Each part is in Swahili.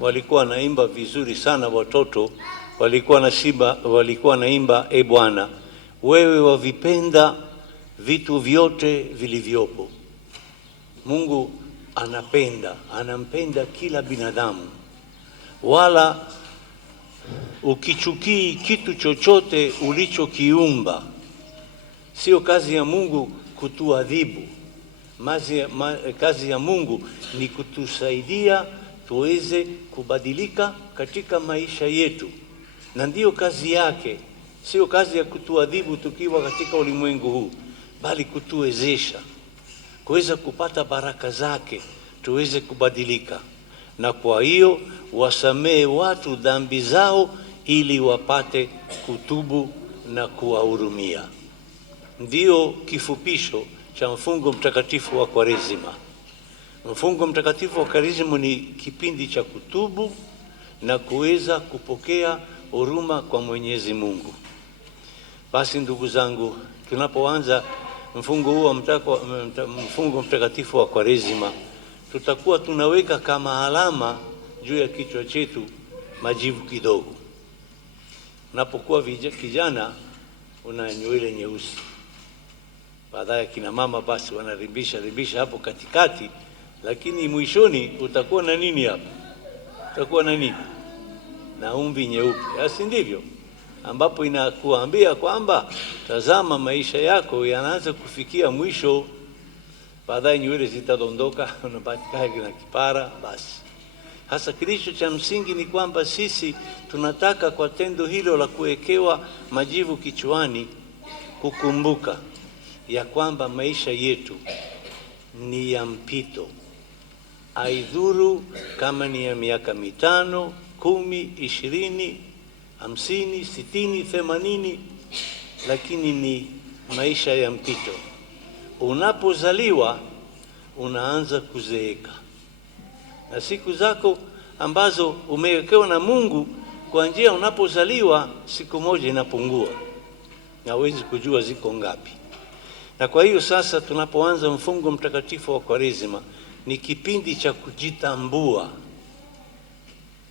walikuwa naimba vizuri sana watoto, walikuwa naimba e Bwana, wewe wavipenda vitu vyote vilivyopo. Mungu anampenda kila binadamu, wala ukichukii kitu chochote ulichokiumba. Sio kazi ya Mungu kutuadhibu. Kazi ya Mungu ni kutusaidia tuweze kubadilika katika maisha yetu, na ndiyo kazi yake. Sio kazi ya kutuadhibu tukiwa katika ulimwengu huu, bali kutuwezesha kuweza kupata baraka zake, tuweze kubadilika. Na kwa hiyo wasamehe watu dhambi zao ili wapate kutubu na kuwahurumia. Ndiyo kifupisho cha mfungo mtakatifu wa Kwaresima. Mfungo mtakatifu wa Kwaresima ni kipindi cha kutubu na kuweza kupokea huruma kwa Mwenyezi Mungu. Basi ndugu zangu, tunapoanza mfungo huu mfungo mtakatifu wa Kwaresima, tutakuwa tunaweka kama alama juu ya kichwa chetu majivu kidogo. Unapokuwa kijana una nywele nyeusi, baadaye kina mama basi wanaribisha hapo katikati, lakini mwishoni utakuwa na nini hapo? Utakuwa na nini? Na umbi nyeupe, si ndivyo? Ambapo inakuambia kwamba tazama, maisha yako yanaanza kufikia mwisho. Baadaye nywele zitadondoka, unapatikana na kipara. Basi hasa kilicho cha msingi ni kwamba sisi tunataka kwa tendo hilo la kuwekewa majivu kichwani kukumbuka ya kwamba maisha yetu ni ya mpito. Haidhuru kama ni ya miaka 5, 10, 20, 50, 60, 80, lakini ni maisha ya mpito. Unapozaliwa unaanza kuzeeka, na siku zako ambazo umewekewa na Mungu kwa njia unapozaliwa, siku moja inapungua na huwezi kujua ziko ngapi. Na kwa hiyo sasa tunapoanza mfungo mtakatifu wa Kwaresima ni kipindi cha kujitambua.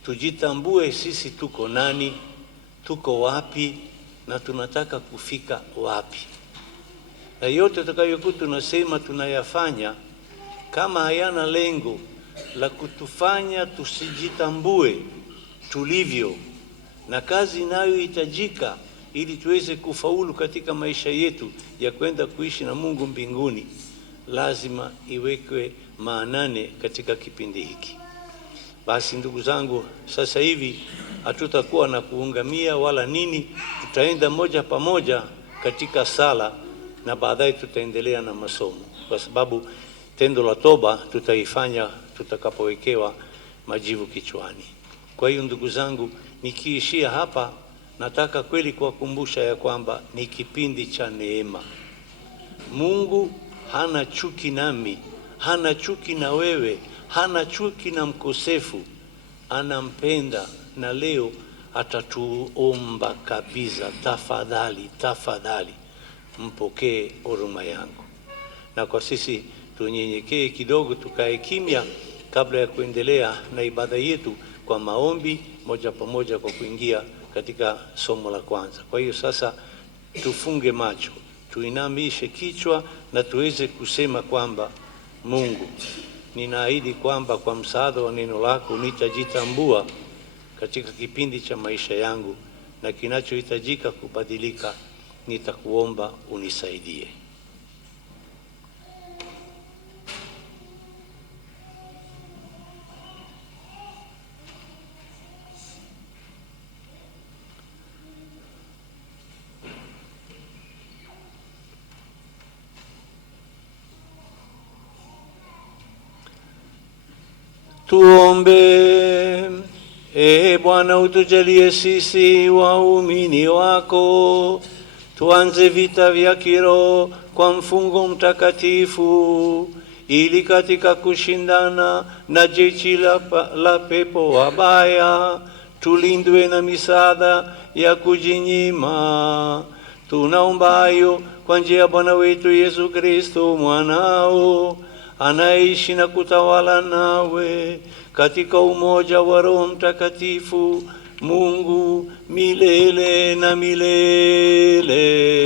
Tujitambue sisi tuko nani, tuko wapi, na tunataka kufika wapi. Na yote tutakayokuwa tunasema tunayafanya, kama hayana lengo la kutufanya tusijitambue tulivyo na kazi inayohitajika ili tuweze kufaulu katika maisha yetu ya kwenda kuishi na Mungu mbinguni, lazima iwekwe maanane katika kipindi hiki. Basi ndugu zangu, sasa hivi hatutakuwa na kuungamia wala nini, tutaenda moja pamoja katika sala na baadaye tutaendelea na masomo, kwa sababu tendo la toba tutaifanya tutakapowekewa majivu kichwani. Kwa hiyo ndugu zangu, nikiishia hapa, nataka kweli kuwakumbusha ya kwamba ni kipindi cha neema. Mungu hana chuki nami, hana chuki na wewe, hana chuki na mkosefu. Anampenda, na leo atatuomba kabisa, tafadhali mpokee huruma yangu. Na kwa sisi tunyenyekee kidogo, tukae kimya kabla ya kuendelea na ibada yetu kwa maombi moja pamoja, kwa kuingia katika somo la kwanza. Kwa hiyo sasa tufunge macho, tuinamishe kichwa na tuweze kusema kwamba Mungu, ninaahidi kwamba kwa msaada wa neno lako nitajitambua katika kipindi cha maisha yangu, na kinachohitajika kubadilika nitakuomba unisaidie. Tuombe. Bwana, utujalie sisi waumini wako tuanze vita vya kiroho kwa mfungo mtakatifu, ili katika kushindana na jeshi la pepo wabaya tulindwe na misaada ya kujinyima. Tunaomba hayo kwa njia ya Bwana wetu Yesu Kristo mwanao, anaishi na kutawala nawe katika umoja wa Roho Mtakatifu, Mungu milele na milele.